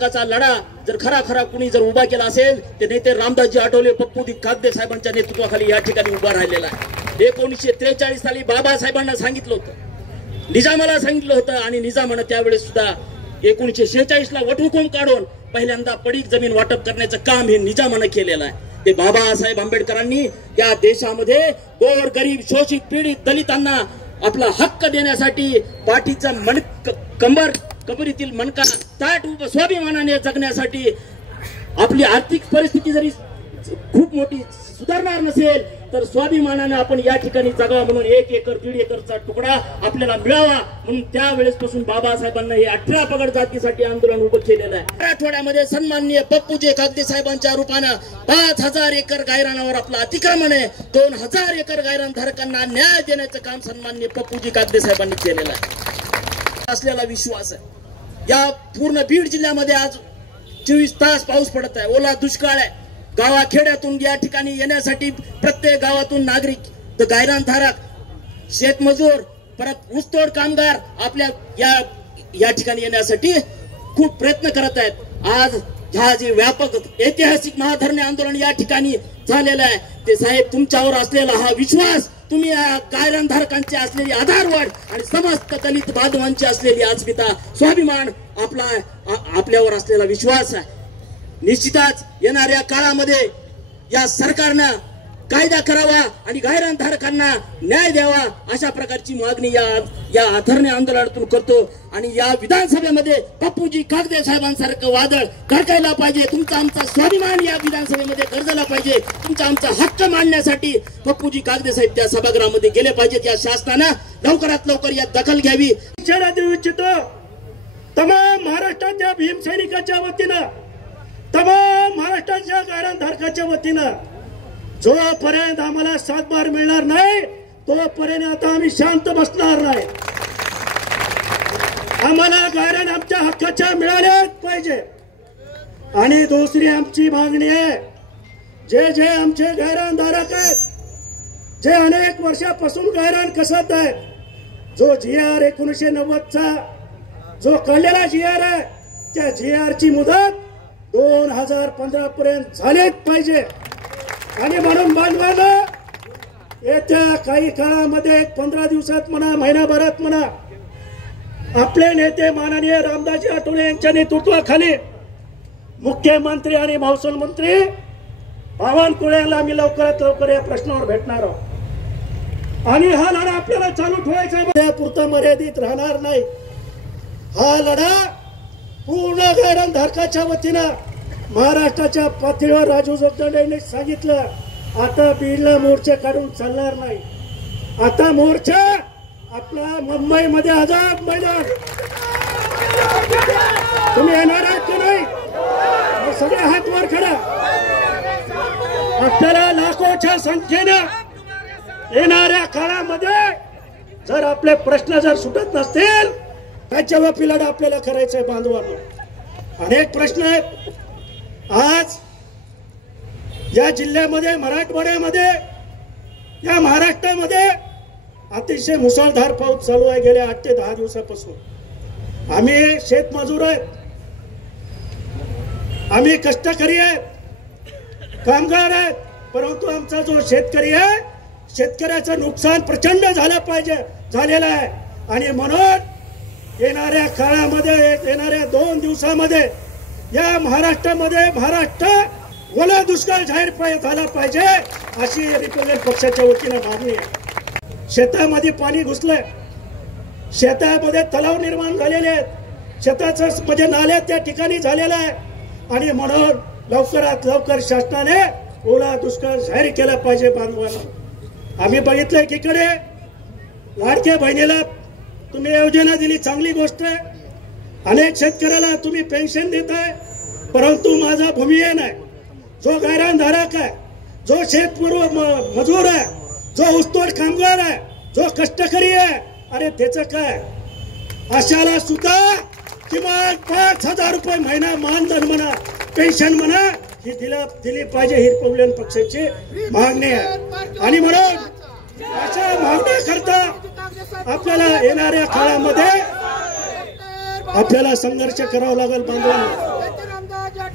धारकाचा लढा जर खरा कुणी जर उभा केला असेल ते नेते रामदासजी आठवले पप्पूजी कागदे साहेबांच्या नेतृत्वाखाली या ठिकाणी उभा राहिलेला आहे। 1943 साली बाबासाहेबांना सांगितलं होतं, निजामाला सांगितलं होतं आणि निजामानं त्यावेळेस सुद्धा 1946 ला वटहुकूम काढून पहिल्यांदा पडीक जमीन वाटप करण्याचं काम हे निजामानं केलेलं आहे। ते बाबासाहेब आंबेडकरांनी या देशामध्ये गोर गरीब शोषित पीडित दलितांना आपला हक्क देण्यासाठी पाठीचा कबरीतील मणका ताट स्वाभिमानाने जगण्यासाठी आपली आर्थिक परिस्थिती जरी खूप मोठी सुधारणार नसेल तर स्वाभिमानाने आपण या ठिकाणी जगावा म्हणून 1 एकर 1.5 एकरचा तुकडा आपल्याला मिळावा म्हणून त्यावेळेसपासून बाबासाहेबांना हे 18 पगड जातीसाठी आंदोलन उभं केलेलं आहे। मराठवाड्यामध्ये सन्माननीय पप्पूजी कागदे साहेबांच्या रूपानं 5000 एकर गायरानावर आपलं अतिक्रमण आहे। 2000 एकर गायरान धारकांना न्याय देण्याचं काम सन्माननीय पप्पूजी कागदे साहेबांनी केलेलं आहे। असलेला विश्वास आहे या पूर्ण बीड जिल्ह्यामध्ये आज 24 तास पाऊस पडत आहे, ओला दुष्काळ आहे। गावाखेड्यातून या ठिकाणी येण्यासाठी प्रत्येक गावातून नागरिक गायरान धारक शेतमजूर परत ऊसतोड कामगार आपल्या या ठिकाणी येण्यासाठी खूप प्रयत्न करत आहेत। आज ह्या जे व्यापक ऐतिहासिक महाधरणे आंदोलन या ठिकाणी झालेलं आहे ते साहेब तुमच्यावर असलेला हा विश्वास, तुम्ही या गायरान धारकांची असलेली आधारवड आणि समस्त दलित बांधवांची असलेली अस्मिता स्वाभिमान आपल्यावर असलेला विश्वास आहे। निश्चितच येणाऱ्या काळामध्ये या सरकारनं कायदा करावा आणि गायरान धारकांना न्याय द्यावा अशा प्रकारची मागणी या धरणे आंदोलनातून करतो आणि या विधानसभेमध्ये पप्पूजी कागदे साहेबांसारखं वादळ कडकायला पाहिजे। तुमचा आमचा स्वाभिमान या विधानसभेमध्ये गरजला पाहिजे। तुमचा आमचा हक्क मांडण्यासाठी पप्पूजी कागदे साहेब त्या सभागृहामध्ये गेले पाहिजेत। या शासनानं लवकरात लवकर या दखल घ्यावी। इशारा देऊ इच्छितो तमाम महाराष्ट्राच्या भीमसैनिकाच्या वतीनं, तमाम महाराष्ट्राच्या गायरान धारकाच्या वतीनं जोपर्यंत आम्हाला सातबार मिळणार नाही तोपर्यंत आता आम्ही शांत बसणार नाही। आम्हाला गायरान आमच्या हक्काच्या मिळाल्याच पाहिजे। आणि दुसरी आमची मागणी आहे, जे आमचे गायरान धारक आहेत, जे अनेक वर्षापासून गायरान कसत आहेत, जो GR 1990चा जो काढलेला GR आहे त्या GR ची मुदत 2015 पर्यंत झालेच पाहिजे। आणि म्हणून बांधवांना येत्या काही काळामध्ये 15 दिवसात म्हणा, महिनाभरात म्हणा, आपले नेते माननीय रामदासजी आठवले यांच्या नेतृत्वाखाली मुख्यमंत्री आणि महसूल मंत्री बावनकुळे यांना आम्ही लवकरात लवकर या प्रश्नावर भेटणार आहोत। आणि हा लढा आपल्याला चालू ठेवायचा, त्यापुरता मर्यादित राहणार नाही। हा लढा पूर्ण गायरान धारकाच्या वतीनं महाराष्ट्राच्या पातळीवर राजू जोगदंड यांनी सांगितलं, आता बीडला मोर्चे काढून चालणार नाही। आता मोर्चा आपला मुंबईमध्ये आझाद मैदान, तुम्ही येणार आहात की नाही? सगळे हात वर करा। आपल्याला लाखोच्या संख्येनं येणाऱ्या काळामध्ये जर आपले प्रश्न जर सुटत नसतील राज्यव्यापी लढा आपल्याला करायचा आहे। बांधवांनो अनेक प्रश्न आहेत। आज या जिल्ह्यामध्ये, मराठवाड्यामध्ये, या महाराष्ट्रामध्ये अतिशय मुसळधार पाऊस चालू आहे गेल्या 8 ते 10 दिवसापासून। आम्ही शेतमजूर आहेत, आम्ही कष्टकरी आहेत, कामगार आहेत, परंतु आमचा जो शेतकरी आहे शेतकऱ्याचं नुकसान प्रचंड झालेलं आहे। आणि म्हणून येणाऱ्या काळामध्ये, येणाऱ्या 2 दिवसामध्ये या महाराष्ट्रामध्ये महाराष्ट्र ओला दुष्काळ जाहीर झाला पाहिजे अशी रिपब्लिकन पक्षाच्या वतीनं मागणी आहे। शेतामध्ये पाणी घुसलंय, शेतामध्ये तलाव निर्माण झालेले आहेत, शेताचं म्हणजे नाल्या त्या ठिकाणी झालेला आहे आणि म्हणून लवकरात लवकर शासनाने ओला दुष्काळ जाहीर केला पाहिजे। बांधवांना आम्ही बघितलंय की इकडे लाडक्या बहिणीला तुम्ही योजना दिली, चांगली गोष्ट आहे। अनेक शेतकऱ्याला तुम्ही पेन्शन देताय, परंतु माझा भूमिहीन आहे, जो गायरान धारक आहे, जो शेतपूर्व मजूर आहे, जो ऊसतोड कामगार आहे, जो कष्टकरी आहे, अरे त्याचं काय? अशाला सुद्धा किमान 5000 रुपये महिना मानधन म्हणा, पेन्शन म्हणा, ही दिली पाहिजे। ही रिपब्लिकन पक्षाची मागणी आहे आणि म्हणून अशा मागण्या करता आपल्याला येणाऱ्या काळामध्ये आपल्याला संघर्ष करावा लागेल बांधवांना।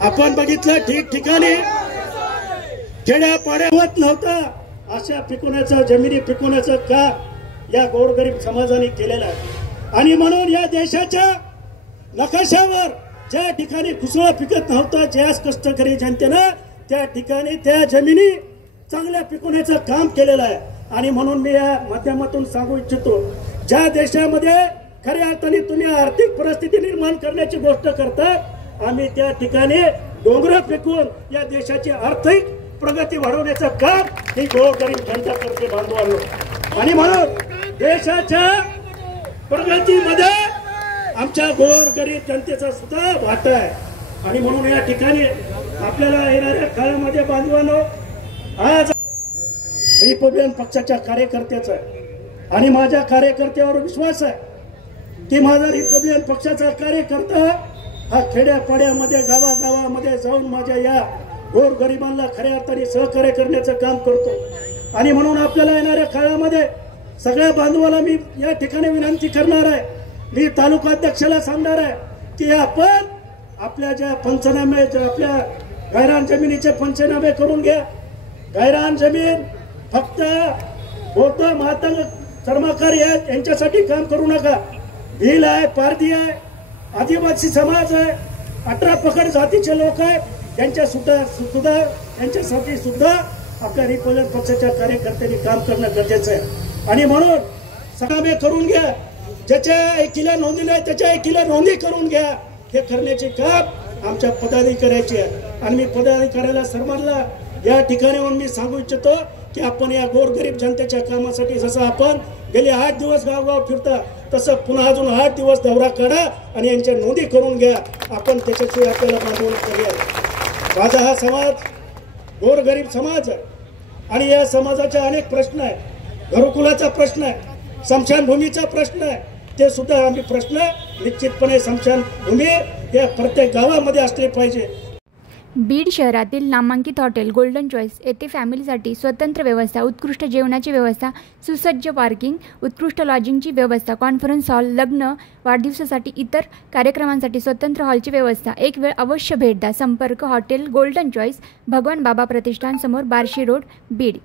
आपण बघितलं ठिकठिकाणी खेड्या पाड्यावत नव्हता अशा पिकवण्याचं जमिनी पिकवण्याचं का या गोरगरीब समाजाने केलेलं आहे। आणि म्हणून या देशाच्या नकाशावर ज्या ठिकाणी कुसळ पिकत नव्हतं ज्या कष्टकरी जनतेनं त्या ठिकाणी त्या जमिनी चांगल्या पिकवण्याचं काम केलेलं आहे। आणि म्हणून मी या माध्यमातून सांगू इच्छितो, ज्या देशामध्ये खऱ्या अर्थाने तुम्ही आर्थिक परिस्थिती निर्माण करण्याची गोष्ट करता, आम्ही त्या ठिकाणी डोंगर फेकून या देशाची आर्थिक प्रगती वाढवण्याचं काम ही गोरगरीब जनता करते बांधवांनो। आणि म्हणून देशाच्या प्रगतीमध्ये आमच्या गोरगरीब जनतेचा सुद्धा वाटा आहे। आणि म्हणून या ठिकाणी आपल्याला येणाऱ्या काळामध्ये बांधवांनो, आज रिपब्लिकन पक्षाच्या कार्यकर्त्याचा आहे आणि माझ्या कार्यकर्त्यावर विश्वास आहे की माझा रिपब्लिकन पक्षाचा कार्यकर्ता हा खेड्यापाड्यामध्ये गावागावामध्ये जाऊन माझ्या या गोरगरिबांना खऱ्या अर्थाने सहकार्य करण्याचं काम करतो। आणि म्हणून आपल्याला येणाऱ्या काळामध्ये सगळ्या बांधवाला मी या ठिकाणी विनंती करणार आहे, मी तालुकाध्यक्षाला सांगणार आहे की आपण आपल्या ज्या पंचनामे आपल्या गायरान जमिनीचे पंचनामे करून घ्या। गायरान जमीन फक्त बौद्ध महात्मा कर्मकार यांच्यासाठी काम करू नका। भील आहे, पारधी आहे, आदिवासी समाज आहे, 18 पकड जातीचे लोक आहेत, त्यांच्या सुद्धा त्यांच्यासाठी सुद्धा आपल्या रिपब्लिकन पक्षाच्या कार्यकर्त्यांनी काम करणं गरजेचं आहे। आणि म्हणून संग्रामे करून घ्या, ज्याच्या एकीला नोंदी नाही त्याच्या एकीला नोंदी करून घ्या। हे करण्याचे काम आमच्या पदाधिकाऱ्याचे आहे। आणि मी पदाधिकाऱ्याला सर्वांना या ठिकाणी येऊन मी सांगू इच्छितो की आपण या गोरगरीब जनतेच्या कामासाठी जसं आपण गेले 8 दिवस गावगाव फिरता तसं पुन्हा अजून 8 दिवस दौरा काढा आणि यांच्या नोंदी करून घ्या। आपण त्याच्याशिवाय आपल्याला बांधवणूक पर्याय। माझा हा समाज गोरगरीब समाज आहे आणि या समाजाचे अनेक प्रश्न आहेत। घरकुलाचा प्रश्न आहे, स्मशानभूमीचा प्रश्न आहे, ते सुद्धा आम्ही प्रश्न निश्चितपणे स्मशानभूमी या प्रत्येक गावामध्ये असले पाहिजे। बीड शहरातील नामांकित हॉटेल गोल्डन चॉईस येथे फॅमिलीसाठी स्वतंत्र व्यवस्था, उत्कृष्ट जेवणाची व्यवस्था, सुसज्ज पार्किंग, उत्कृष्ट लॉजिंगची व्यवस्था, कॉन्फरन्स हॉल, लग्न, वाढदिवसासाठी इतर कार्यक्रमांसाठी स्वतंत्र हॉलची व्यवस्था। एक वेळ अवश्य भेट द्या। संपर्क हॉटेल गोल्डन चॉईस, भगवान बाबा प्रतिष्ठान समोर, बार्शी रोड, बीड।